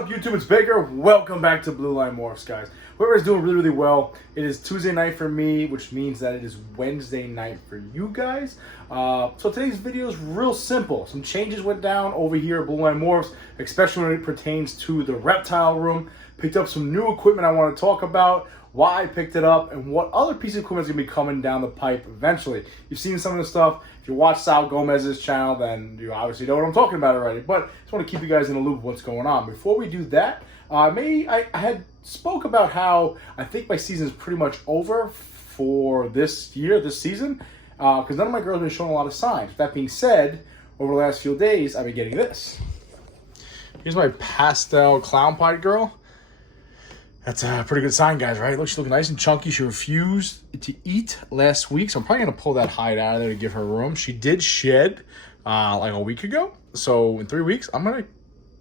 up, YouTube? It's Baker. Welcome back to Blue Line Morphs, guys. Whoever's doing really, really well, it is Tuesday night for me, which means that it is Wednesday night for you guys. So today's video is real simple. Some changes went down over here at Blue Line Morphs, especially when it pertains to the reptile room. Picked up some new equipment I want to talk about, why I picked it up, and what other piece of equipment is going to be coming down the pipe eventually. You've seen some of the stuff. If you watch Sal Gomez's channel, then you obviously know what I'm talking about already. But I just want to keep you guys in the loop of what's going on. Before we do that, I had spoke about how I think my season is pretty much over for this year, this season, because none of my girls have been showing a lot of signs. That being said, over the last few days, I've been getting this. Here's my pastel clown pie girl. That's a pretty good sign, guys, right? Look, she's looking nice and chunky. She refused to eat last week, so I'm probably going to pull that hide out of there to give her room. She did shed like a week ago, so in 3 weeks, I'm going to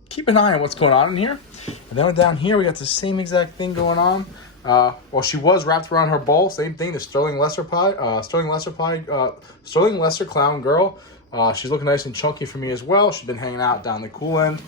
keep an eye on what's going on in here. And then down here, we got the same exact thing going on. Well, she was wrapped around her bowl. Same thing, the Sterling Lesser clown girl. She's looking nice and chunky for me as well. She's been hanging out down the cool end.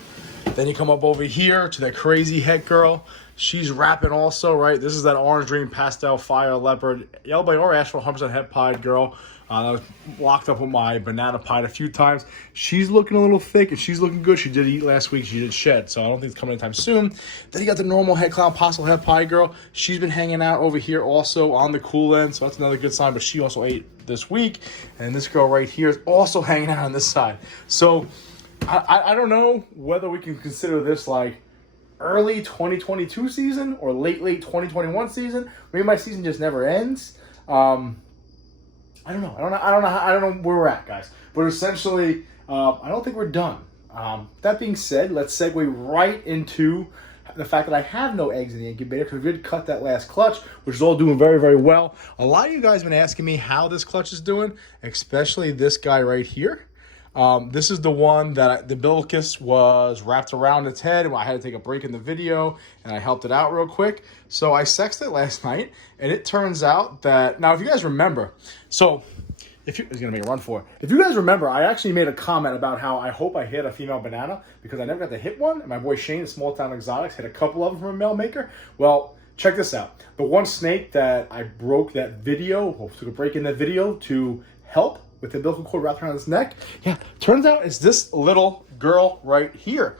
Then you come up over here to that crazy head girl. She's wrapping also, right? This is that orange green pastel fire leopard yellow bay or asheville 100% head pied girl. I was locked up with my banana pied a few times. She's looking a little thick and she's looking good. She did eat last week. She did shed, so I don't think it's coming anytime soon. Then you got the normal head clown possible head pie girl. She's been hanging out over here also on the cool end, so that's another good sign. But she also ate this week, and this girl right here is also hanging out on this side. So I don't know whether we can consider this like early 2022 season or late 2021 season. Maybe my season just never ends. I don't know. I don't know where we're at, guys. But essentially, I don't think we're done. That being said, let's segue right into the fact that I have no eggs in the incubator because we did cut that last clutch, which is all doing very, very well. A lot of you guys have been asking me how this clutch is doing, especially this guy right here. This is the one that the umbilicus was wrapped around its head, and I had to take a break in the video, and I helped it out real quick. So I sexed it last night, and it turns out that, now if you guys remember, so if you, it's going to make a run for it. If you guys remember, I actually made a comment about how I hope I hit a female banana because I never got to hit one, and my boy Shane at Small Town Exotics hit a couple of them from a male maker. Well, check this out. The one snake that I broke that video, or took a break in that video to help with the umbilical cord wrapped around his neck. Yeah, turns out it's this little girl right here.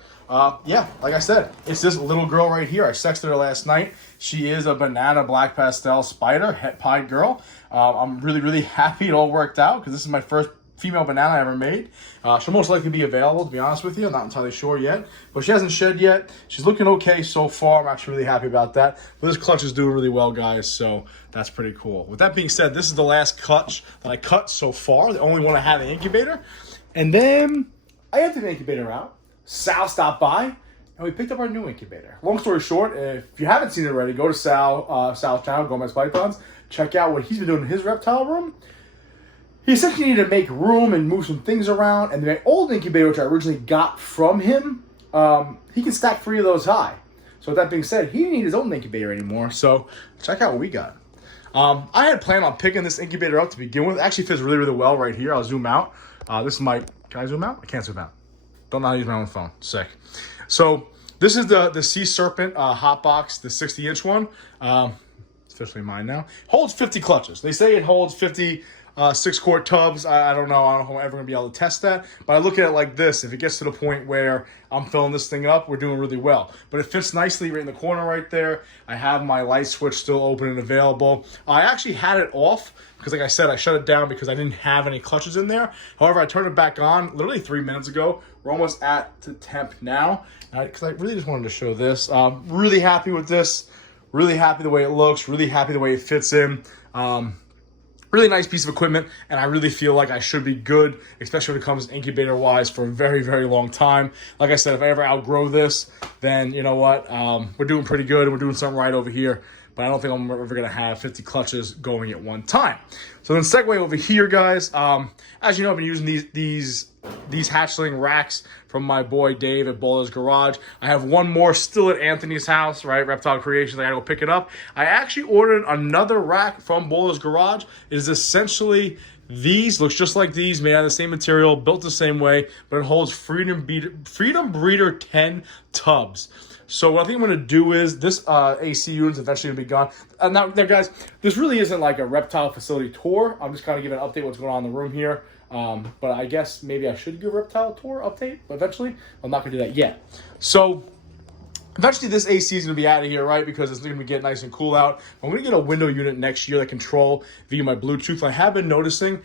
Yeah, like I said, it's this little girl right here. I sexted her last night. She is a banana black pastel spider, het pied girl. I'm really, really happy it all worked out because this is my first female banana I ever made. She'll most likely be available, to be honest with you. I'm not entirely sure yet, but she hasn't shed yet. She's looking okay so far. I'm actually really happy about that. But this clutch is doing really well, guys, so that's pretty cool. With that being said, this is the last clutch that I cut so far, the only one I have in the incubator. And then I emptied the incubator out. Sal stopped by, and we picked up our new incubator. Long story short, if you haven't seen it already, go to Sal's channel, Gomez Pythons. Check out what he's been doing in his reptile room. He essentially needed to make room and move some things around. And the old incubator, which I originally got from him, he can stack 3 of those high. So with that being said, he didn't need his own incubator anymore. So check out what we got. I had planned on picking this incubator up to begin with. It actually fits really, really well right here. I'll zoom out. This is my, can I zoom out? I can't zoom out. Don't know how to use my own phone. Sick. So this is the Sea Serpent hot box, the 60-inch one. It's officially mine now. Holds 50 clutches. They say it holds 50 6-quart tubs. I don't know. I don't know if I'm ever going to be able to test that. But I look at it like this. If it gets to the point where I'm filling this thing up, we're doing really well. But it fits nicely right in the corner right there. I have my light switch still open and available. I actually had it off because, like I said, I shut it down because I didn't have any clutches in there. However, I turned it back on literally 3 minutes ago. We're almost at the temp now because I really just wanted to show this. Really happy with this. Really happy the way it looks. Really happy the way it fits in. Really nice piece of equipment, and I really feel like I should be good, especially when it comes incubator-wise, for a very, very long time. Like I said, if I ever outgrow this, then you know what? We're doing pretty good, and we're doing something right over here. But I don't think I'm ever going to have 50 clutches going at one time. So then segue over here, guys. As you know, I've been using these hatchling racks from my boy Dave at Bowler's Garage. I have one more still at Anthony's house, right? Reptile Creations. I gotta go pick it up. I actually ordered another rack from Bowler's Garage. It is essentially these, looks just like these, made out of the same material, built the same way, but it holds Freedom Breeder 10 tubs. So what I think I'm going to do is this AC unit is eventually going to be gone. Now, guys, this really isn't like a reptile facility tour. I'm just kind of giving an update what's going on in the room here. But I guess maybe I should give a reptile tour update eventually. I'm not going to do that yet. So eventually this AC is going to be out of here, right? Because it's going to get nice and cool out. I'm going to get a window unit next year that control via my Bluetooth. I have been noticing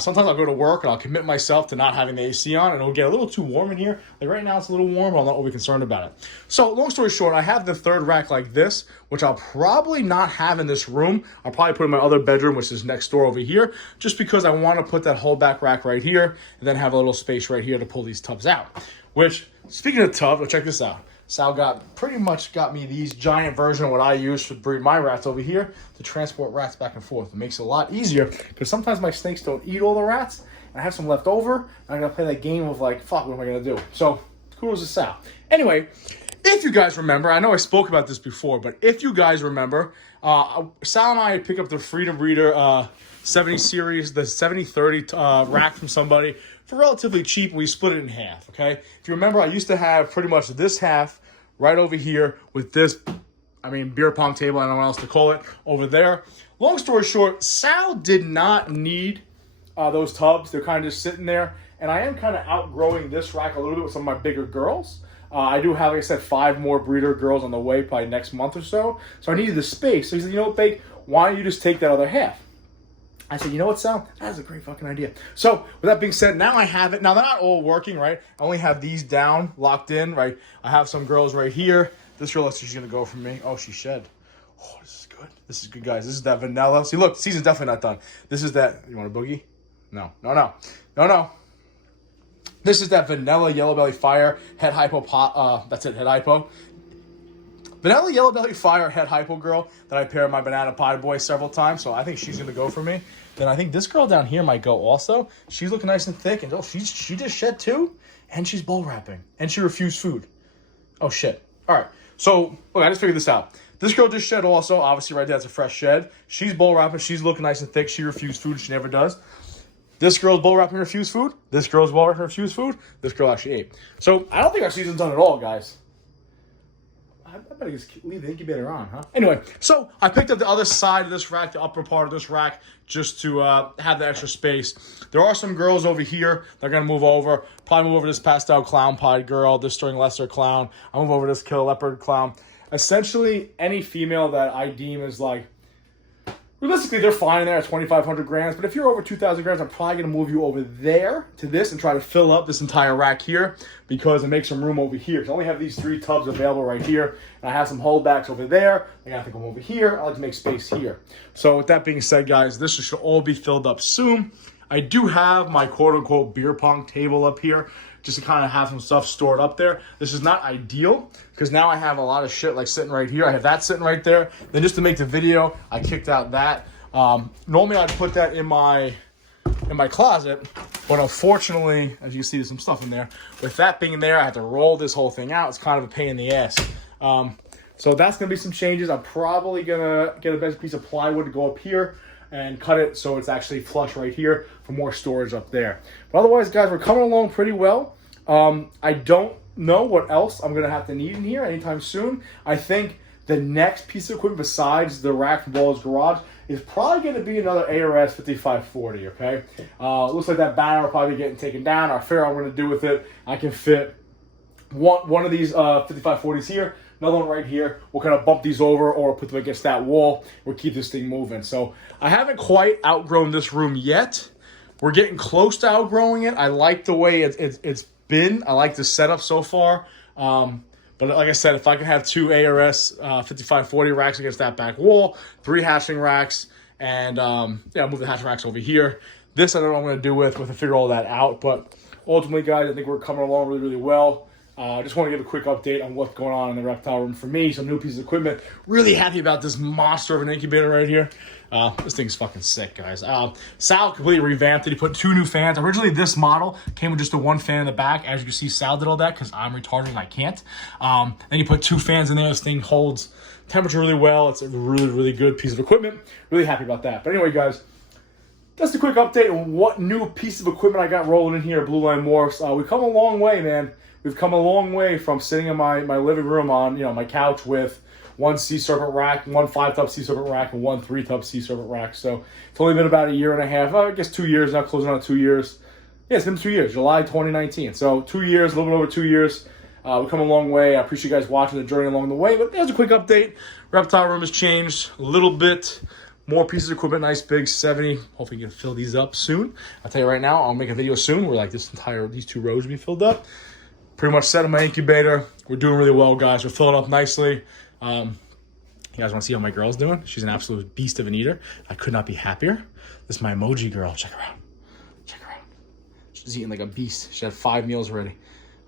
sometimes I'll go to work and I'll commit myself to not having the AC on and it'll get a little too warm in here. Like right now it's a little warm, but I'm not overly concerned about it. So long story short, I have the third rack like this, which I'll probably not have in this room. I'll probably put in my other bedroom, which is next door over here, just because I want to put that whole back rack right here and then have a little space right here to pull these tubs out. Which, speaking of tubs, well, check this out. Sal pretty much got me these giant version of what I use to breed my rats over here to transport rats back and forth. It makes it a lot easier because sometimes my snakes don't eat all the rats and I have some left over and I'm going to play that game of like, fuck, what am I going to do? So, kudos to Sal. Anyway, if you guys remember, I know I spoke about this before, but if you guys remember, Sal and I picked up the Freedom Breeder 70 series, the 7030 rack from somebody for relatively cheap. We split it in half, okay? If you remember, I used to have pretty much this half right over here with this, beer pong table, I don't know what else to call it, over there. Long story short, Sal did not need those tubs. They're kind of just sitting there, and I am kind of outgrowing this rack a little bit with some of my bigger girls. I do have, like I said, 5 more breeder girls on the way probably next month or so. So I needed the space. So he said, you know what, Bake, why don't you just take that other half? I said, you know what, Sal? That's a great fucking idea. So, with that being said, now I have it. Now, they're not all working, right? I only have these down, locked in, right? I have some girls right here. This girl looks like she's going to go for me. Oh, she shed. Oh, this is good. This is good, guys. This is that vanilla. See, look, the season's definitely not done. This is that. You want a boogie? No. This is that vanilla yellow belly fire head hypo pot. That's it, head hypo. Vanilla Yellow Belly Fire head hypo girl that I paired my Banana Pie Boy several times, so I think she's going to go for me. Then I think this girl down here might go also. She's looking nice and thick, and she just shed too, and she's bowl wrapping, and she refused food. Oh, shit. All right, so, look, I just figured this out. This girl just shed also, obviously right there, that's a fresh shed. She's bowl wrapping, she's looking nice and thick, she refused food, she never does. This girl's bowl wrapping, refused food. This girl's bowl wrapping, refused food. This girl actually ate. So, I don't think our season's done at all, guys. I better just leave the incubator on, huh? Anyway, so I picked up the other side of this rack, the upper part of this rack, just to have the extra space. There are some girls over here that are going to move over. Probably move over this pastel clown pied girl, this string lesser clown. I'll move over this killer leopard clown. Essentially, any female that I deem is like, realistically, they're fine in there at 2,500 grams. But if you're over 2,000 grams, I'm probably going to move you over there to this and try to fill up this entire rack here because it makes some room over here. I only have these 3 tubs available right here. And I have some holdbacks over there. I got to come over here. I like to make space here. So with that being said, guys, this should all be filled up soon. I do have my quote-unquote beer pong table up here just to kind of have some stuff stored up there. This is not ideal because now I have a lot of shit like sitting right here. I have that sitting right there. Then just to make the video, I kicked out that. Normally I'd put that in my closet, but unfortunately, as you see, there's some stuff in there. With that being there, I have to roll this whole thing out. It's kind of a pain in the ass. So that's going to be some changes. I'm probably going to get a better piece of plywood to go up here and cut it so it's actually flush right here for more storage up there. But otherwise, guys, we're coming along pretty well. I don't know what else I'm going to have to need in here anytime soon. I think the next piece of equipment besides the rack from Baller's Garage is probably going to be another ARS 5540, okay? Looks like that banner will probably be getting taken down. I figure I'm going to do with it, I can fit one of these 5540s here, another one right here. We'll kind of bump these over or put them against that wall. We'll keep this thing moving. So I haven't quite outgrown this room yet. We're getting close to outgrowing it. I like the way it's been. I like the setup so far. But like I said, if I can have 2 ARS 5540 racks against that back wall, 3 hatchling racks, and I'll move the hatchling racks over here. This I don't know what I'm going to do with to figure all that out. But ultimately, guys, I think we're coming along really, really well. I just want to give a quick update on what's going on in the reptile room for me. Some new pieces of equipment. Really happy about this monster of an incubator right here. This thing's fucking sick, guys. Sal completely revamped it. He put 2 new fans. Originally, this model came with just the 1 fan in the back. As you can see, Sal did all that because I'm retarded and I can't. Then he put 2 fans in there. This thing holds temperature really well. It's a really, really good piece of equipment. Really happy about that. But anyway, guys, that's a quick update on what new piece of equipment I got rolling in here at Blue Line Morphs. We've come a long way, man. we've come a long way from sitting in my living room on, my couch with one sea serpent rack, one 5-tub sea serpent rack, and one 3-tub sea serpent rack. So it's only been about a year and a half, I guess 2 years now, closing on 2 years. Yeah, it's been 2 years, July 2019. So 2 years, a little bit over 2 years. We've come a long way. I appreciate you guys watching the journey along the way. But there's a quick update. Reptile room has changed a little bit. More pieces of equipment, nice big 70. Hopefully you can fill these up soon. I'll tell you right now, I'll make a video soon where like these 2 rows will be filled up. Pretty much set in my incubator. We're doing really well, guys. We're filling up nicely. You guys want to see how my girl's doing? She's an absolute beast of an eater. I could not be happier. This is my emoji girl. Check her out. Check her out. She's eating like a beast. She had 5 meals already.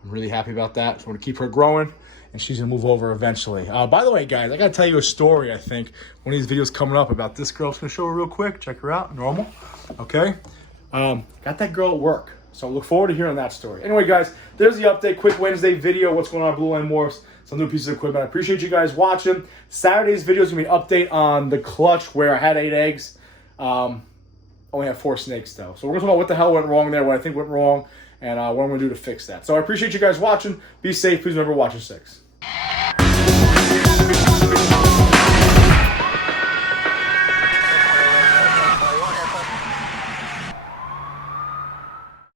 I'm really happy about that. So we're going to keep her growing, and she's going to move over eventually. By the way, guys, I got to tell you a story, I think. One of these videos coming up about this girl. I'm just going to show her real quick. Check her out. Normal. Okay. Got that girl at work. So look forward to hearing that story. Anyway, guys, there's the update. Quick Wednesday video. What's going on at Blue Line Morphs. Some new pieces of equipment. I appreciate you guys watching. Saturday's video is going to be an update on the clutch where I had 8 eggs. Only have 4 snakes, though. So we're going to talk about what the hell went wrong there, what I think went wrong, and what I'm going to do to fix that. So I appreciate you guys watching. Be safe. Please remember, watch your 6.